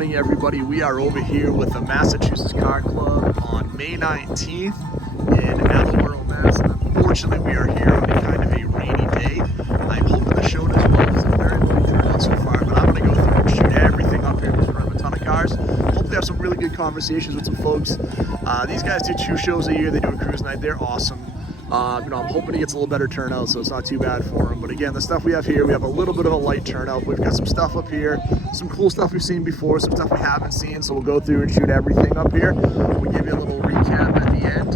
morning, everybody. We are over here with the Massachusetts Car Club on May 19th in Attleboro, Mass. Unfortunately, we are here on a kind of a rainy day. I'm hoping the show does well. It's a very low turnout so far, but I'm going to go through and shoot everything up here because we have a ton of cars. Hopefully have some really good conversations with some folks. These guys do 2 shows a year. They do a cruise night. They're awesome. I'm hoping he gets a little better turnout, so it's not too bad for him. But again, the stuff we have here, we have a little bit of a light turnout. We've got some stuff up here, some cool stuff we've seen before, some stuff we haven't seen. So we'll go through and shoot everything up here. We'll give you a little recap at the end.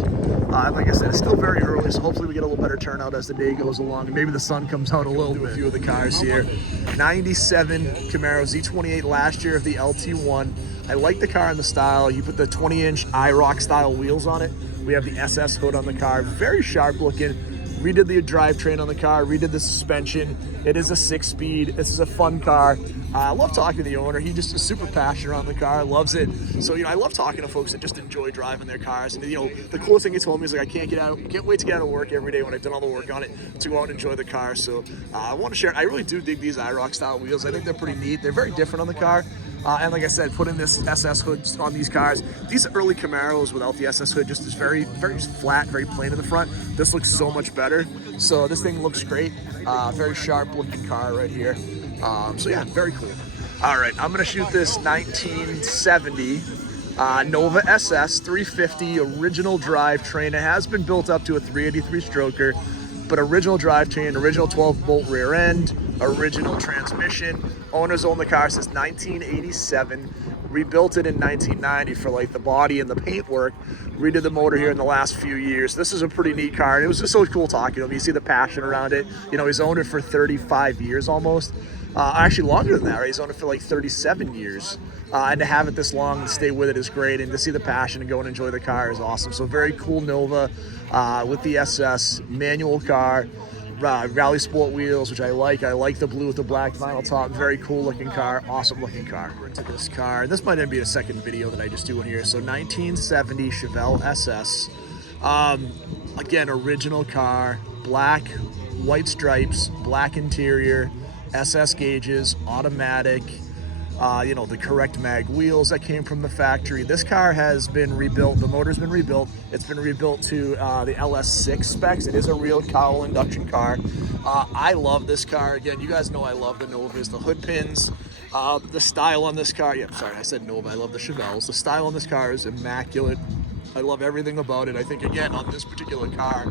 Like I said, it's still very early, so hopefully we get a little better turnout as the day goes along. And maybe the sun comes out a little bit. A few of the cars here. 97 Camaro Z28 last year of the LT1. I like the car and the style. You put the 20-inch IROC style wheels on it. We have the SS hood on the car, very sharp looking. Redid the drivetrain on the car, redid the suspension. It is a 6-speed. This is a fun car. I love talking to the owner. He just is super passionate around the car, loves it. So, I love talking to folks that just enjoy driving their cars. And, the coolest thing he told me is like, I can't wait to get out of work every day when I've done all the work on it to go out and enjoy the car. So I want to share it. I really do dig these IROC style wheels. I think they're pretty neat. They're very different on the car. And like I said, putting this SS hood on these cars, these early Camaros without the SS hood just is very, very flat, very plain in the front. This looks so much better. So this thing looks great. Very sharp looking car right here. So yeah, very cool. All right, I'm gonna shoot this 1970 Nova SS 350 original drivetrain. It has been built up to a 383 stroker, but original drivetrain, original 12-bolt rear end, original transmission. Owners own the car since 1987. Rebuilt it in 1990 for like the body and the paint work. Redid the motor here in the last few years. This is a pretty neat car, and it was just so cool talking to him. You see the passion around it. He's owned it for 35 years almost. Actually longer than that, right? He's owned it for like 37 years. And to have it this long and stay with it is great, and to see the passion and go and enjoy the car is awesome. So very cool Nova with the SS, manual car. Rally Sport wheels, which I like. I like the blue with the black vinyl top. Very cool looking car, awesome looking car. We're into this car, and this might even be a second video that I just do in here. So 1970 Chevelle SS. Again, original car, black, white stripes, black interior, SS gauges, automatic. The correct mag wheels that came from the factory. This car has been rebuilt. The motor's been rebuilt. It's been rebuilt to the LS6 specs. It is a real cowl induction car. I love this car. Again, you guys know I love the Novas, the hood pins, the style on this car. Yeah, sorry, I said Nova. I love the Chevelles. The style on this car is immaculate. I love everything about it. I think, again, on this particular car,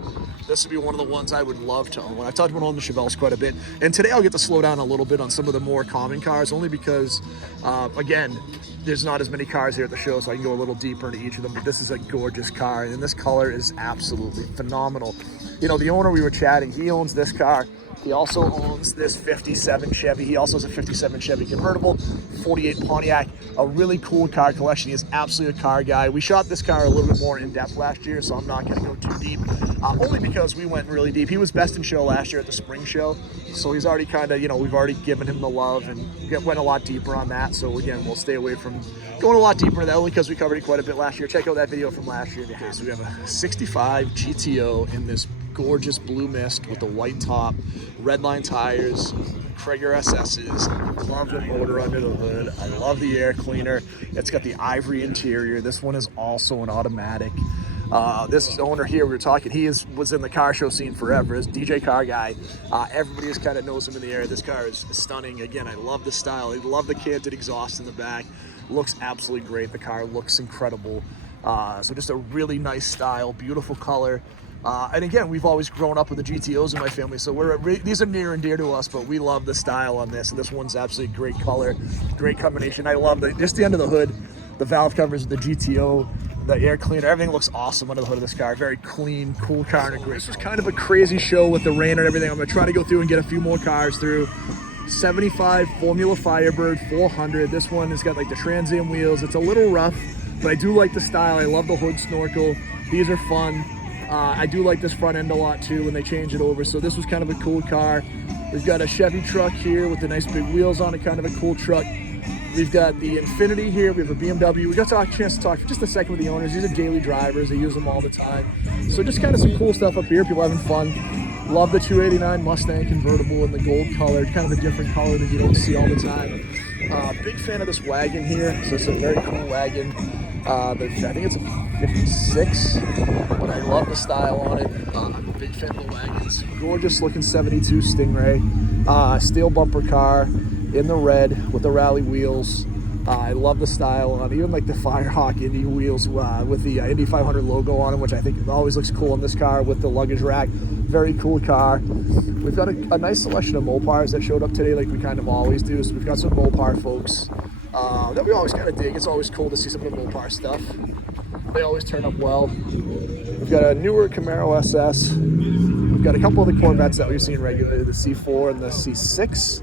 this would be one of the ones I would love to own. I've talked about owning the Chevelles quite a bit. And today I'll get to slow down a little bit on some of the more common cars, only because, again, there's not as many cars here at the show, so I can go a little deeper into each of them. But this is a gorgeous car, and this color is absolutely phenomenal. The owner we were chatting, he owns this car. He also owns this 57 Chevy. He also has a 57 Chevy convertible, 48 Pontiac, a really cool car collection. He is absolutely a car guy. We shot this car a little bit more in depth last year, so I'm not gonna go too deep, only because we went really deep. He was best in show last year at the spring show, so he's already kind of, we've already given him the love and went a lot deeper on that. So again, we'll stay away from going a lot deeper into that, only because we covered it quite a bit last year. Check out that video from last year. Okay, so we have a 65 GTO in this gorgeous blue mist with the white top, red line tires, Krager SS's. Love the motor under the hood. I love the air cleaner. It's got the ivory interior. This one is also an automatic. This owner here, we were talking, was in the car show scene forever. As DJ car guy. Everybody just kind of knows him in the area. This car is stunning. Again, I love the style. I love the canted exhaust in the back. Looks absolutely great. The car looks incredible. So just a really nice style, beautiful color. And again, we've always grown up with the GTOs in my family, so these are near and dear to us, but we love the style on this, and this one's absolutely great color, great combination. I love just the end of the hood, the valve covers of the GTO, the air cleaner, everything looks awesome under the hood of this car. Very clean, cool car, and a great. This was kind of a crazy show with the rain and everything. I'm gonna try to go through and get a few more cars through. 75 Formula Firebird 400. This one has got like the Trans Am wheels. It's a little rough, but I do like the style. I love the hood snorkel. These are fun. I do like this front end a lot too when they change it over. So this was kind of a cool car. We've got a Chevy truck here with the nice big wheels on it, kind of a cool truck. We've got the Infiniti here. We have a BMW. We got a chance to talk for just a second with the owners. These are daily drivers. They use them all the time. So just kind of some cool stuff up here. People having fun. Love the 289 Mustang convertible in the gold color. Kind of a different color that you don't see all the time. Big fan of this wagon here. So it's a very cool wagon. I think it's a 56, but I love the style on it. I'm a big fan of the wagons. Gorgeous looking 72 Stingray. Steel bumper car in the red with the rally wheels. I love the style on it. Even like the Firehawk Indy wheels with the Indy 500 logo on them, which I think always looks cool in this car with the luggage rack. Very cool car. We've got a nice selection of Mopars that showed up today like we kind of always do. So we've got some Mopar folks that we always kind of dig. It's always cool to see some of the Mopar stuff. They always turn up well. We've got a newer Camaro SS. We've got a couple of the Corvettes that we've seen regularly, the C4 and the C6.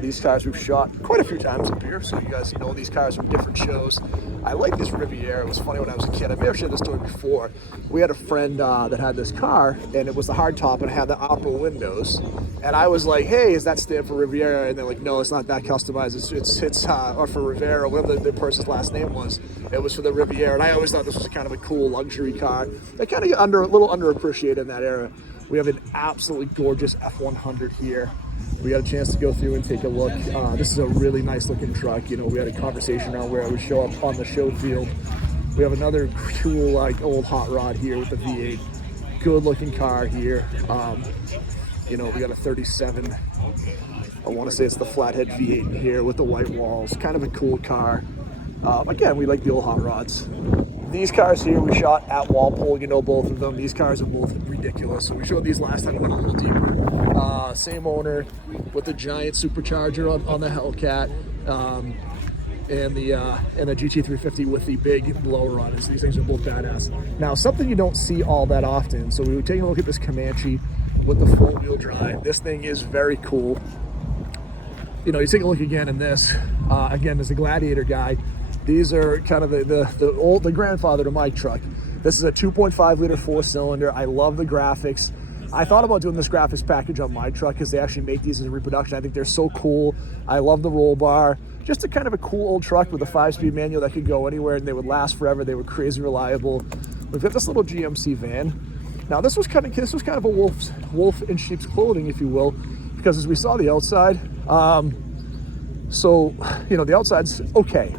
These cars we've shot quite a few times up here, so you guys know these cars from different shows. I like this Riviera. It was funny when I was a kid. I may have shared this story before. We had a friend that had this car, and it was the hardtop, and it had the opera windows. And I was like, "Hey, is that stand for Riviera?" And they're like, "No, it's not that customized. It's or for Rivera, whatever the person's last name was. It was for the Riviera." And I always thought this was kind of a cool luxury car. They kind of get a little underappreciated in that era. We have an absolutely gorgeous F100 here. We got a chance to go through and take a look. This is a really nice looking truck. You know, we had a conversation around where it would show up on the show field. We have another cool like old hot rod here with the V8. Good looking car here. You know, we got a 37. I want to say it's the flathead V8 here with the white walls. Kind of a cool car. Again, we like the old hot rods. These cars here we shot at Walpole, you know both of them. These cars are both ridiculous. So we showed these last time, went a little deeper. Same owner with the giant supercharger on the Hellcat, and the GT350 with the big blower on it. So these things are both badass. Now, something you don't see all that often. So we were taking a look at this Comanche with the 4-wheel drive. This thing is very cool. You know, you take a look again in this. Again, as a Gladiator guy, these are kind of the grandfather to my truck. This is a 2.5 liter 4-cylinder. I love the graphics. I thought about doing this graphics package on my truck because they actually make these as a reproduction. I think they're so cool. I love the roll bar. Just a kind of a cool old truck with a 5-speed manual that could go anywhere, and they would last forever. They were crazy reliable. We've got this little GMC van. Now this was kind of a wolf in sheep's clothing, if you will, because as we saw the outside, so you know the outside's okay.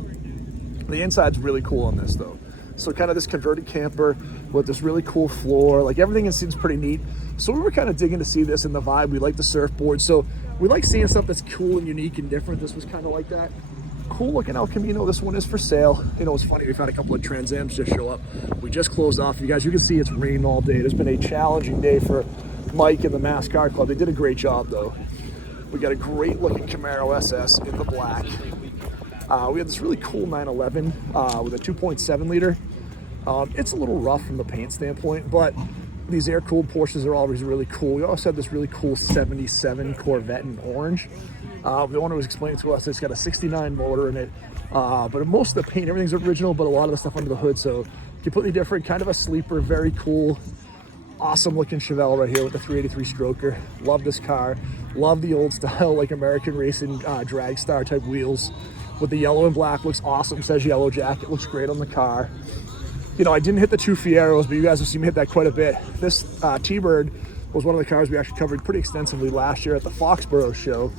The inside's really cool on this though. So kind of this converted camper with this really cool floor, like everything seems pretty neat. So we were kind of digging to see this in the vibe. We like the surfboard. So we like seeing stuff that's cool and unique and different. This was kind of like that. Cool looking El Camino. This one is for sale. You know, it's funny. We've had a couple of Trans Ams just show up. We just closed off. You guys, you can see it's rained all day. It's been a challenging day for Mike and the Mass Car Club. They did a great job though. We got a great looking Camaro SS in the black. We had this really cool 911 with a 2.7 liter. It's a little rough from the paint standpoint, but these air-cooled Porsches are always really cool. We also had this really cool 77 Corvette in orange. The owner was explaining to us it's got a 69 motor in it, but most of the paint, everything's original, but a lot of the stuff under the hood, so completely different, kind of a sleeper, very cool. Awesome looking Chevelle right here with the 383 stroker. Love this car. Love the old style, like American racing drag star type wheels with the yellow and black. Looks awesome. Says Yellow Jacket. Looks great on the car. You know, I didn't hit the two Fieros, but you guys have seen me hit that quite a bit. This T-Bird was one of the cars we actually covered pretty extensively last year at the Foxborough show.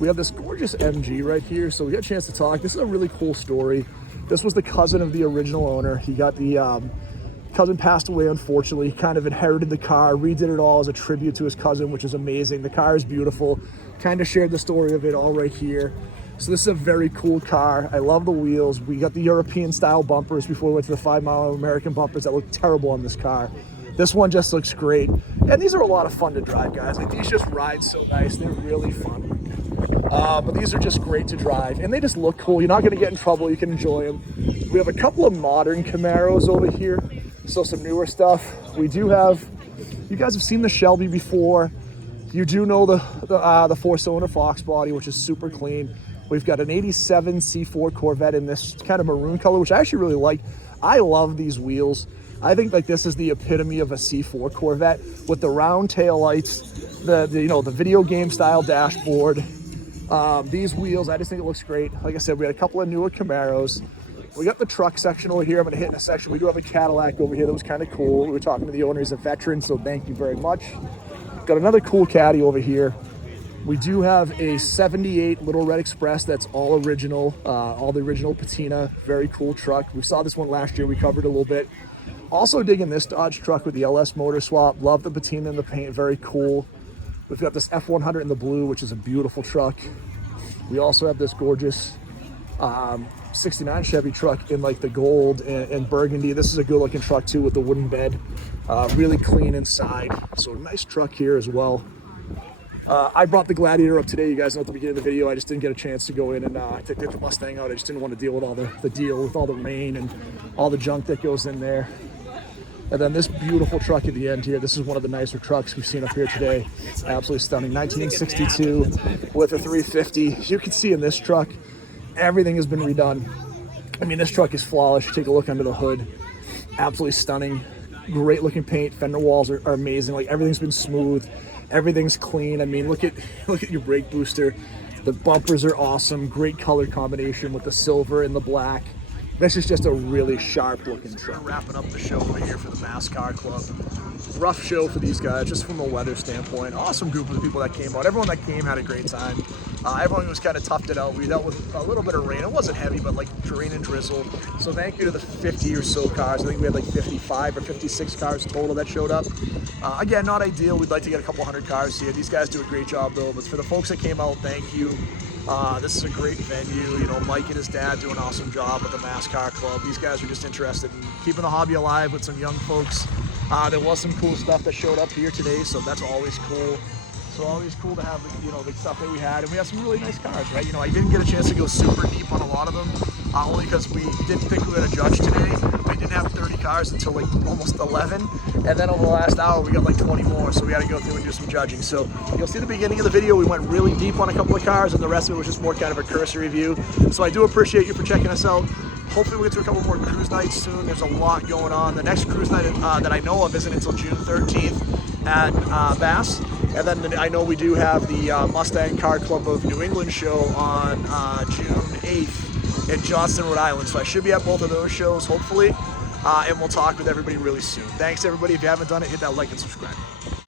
We have this gorgeous MG right here, so we got a chance to talk. This is a really cool story. This was the cousin of the original owner. He got the cousin passed away, unfortunately. He kind of inherited the car, redid it all as a tribute to his cousin, which is amazing. The car is beautiful. Kind of shared the story of it all right here. So this is a very cool car. I love the wheels. We got the European style bumpers before we went to the 5-mile American bumpers that look terrible on this car. This one just looks great. And these are a lot of fun to drive, guys. Like these just ride so nice. They're really fun. But these are just great to drive. And they just look cool. You're not gonna get in trouble. You can enjoy them. We have a couple of modern Camaros over here. So some newer stuff. We do have, you guys have seen the Shelby before. You do know the 4-cylinder Fox body, which is super clean. We've got an 87 C4 Corvette in this kind of maroon color, which I actually really like. I love these wheels. I think like this is the epitome of a C4 Corvette with the round tail lights, the video game style dashboard. These wheels, I just think it looks great. Like I said, we had a couple of newer Camaros. We got the truck section over here. I'm gonna hit in a section. We do have a Cadillac over here that was kind of cool. We were talking to the owner, he's a veteran, so thank you very much. Got another cool Caddy over here. We do have a 78 Little Red Express that's all original, all the original patina. Very cool truck. We saw this one last year. We covered it a little bit. Also digging this Dodge truck with the LS motor swap. Love the patina and the paint. Very cool. We've got this F100 in the blue, which is a beautiful truck. We also have this gorgeous 69 Chevy truck in like the gold and burgundy. This is a good looking truck too with the wooden bed. Really clean inside. So nice truck here as well. I brought the Gladiator up today. You guys know at the beginning of the video, I just didn't get a chance to go in and take the Mustang out. I just didn't want to deal with all the deal with all the rain and all the junk that goes in there. And then this beautiful truck at the end here. This is one of the nicer trucks we've seen up here today. Absolutely stunning. 1962 with a 350. You can see in this truck, everything has been redone. I mean, this truck is flawless. You take a look under the hood. Absolutely stunning. Great looking paint. Fender walls are amazing. Like everything's been smooth. Everything's clean. I mean, look at your brake booster. The bumpers are awesome. Great color combination with the silver and the black. This is just a really sharp looking truck. Wrapping up the show over here for the Mass Car Club. Rough show for these guys, just from a weather standpoint. Awesome group of people that came out. Everyone that came had a great time. Everyone was kind of toughed it out. We dealt with a little bit of rain. It wasn't heavy, but like rain and drizzle. So thank you to the 50 or so cars. I think we had like 55 or 56 cars total that showed up. Again, not ideal. We'd like to get a couple hundred cars here. These guys do a great job though. But for the folks that came out, thank you. This is a great venue. You know, Mike and his dad do an awesome job with the Mass Car Club. These guys are just interested in keeping the hobby alive with some young folks. There was some cool stuff that showed up here today, so that's always cool. So always cool to have, you know, the stuff that we had, and we have some really nice cars, right? You know, I didn't get a chance to go super deep on a lot of them, only because we didn't think we were gonna judge today. We didn't have 30 cars until like almost 11, and then over the last hour we got like 20 more, so we had to go through and do some judging. So you'll see the beginning of the video, we went really deep on a couple of cars, and the rest of it was just more kind of a cursory view. So I do appreciate you for checking us out. Hopefully we'll get to a couple more cruise nights soon. There's a lot going on. The next cruise night that I know of isn't until June 13th at Bass. And then I know we do have the Mustang Car Club of New England show on June 8th in Johnston, Rhode Island. So I should be at both of those shows, hopefully. And we'll talk with everybody really soon. Thanks, everybody. If you haven't done it, hit that like and subscribe.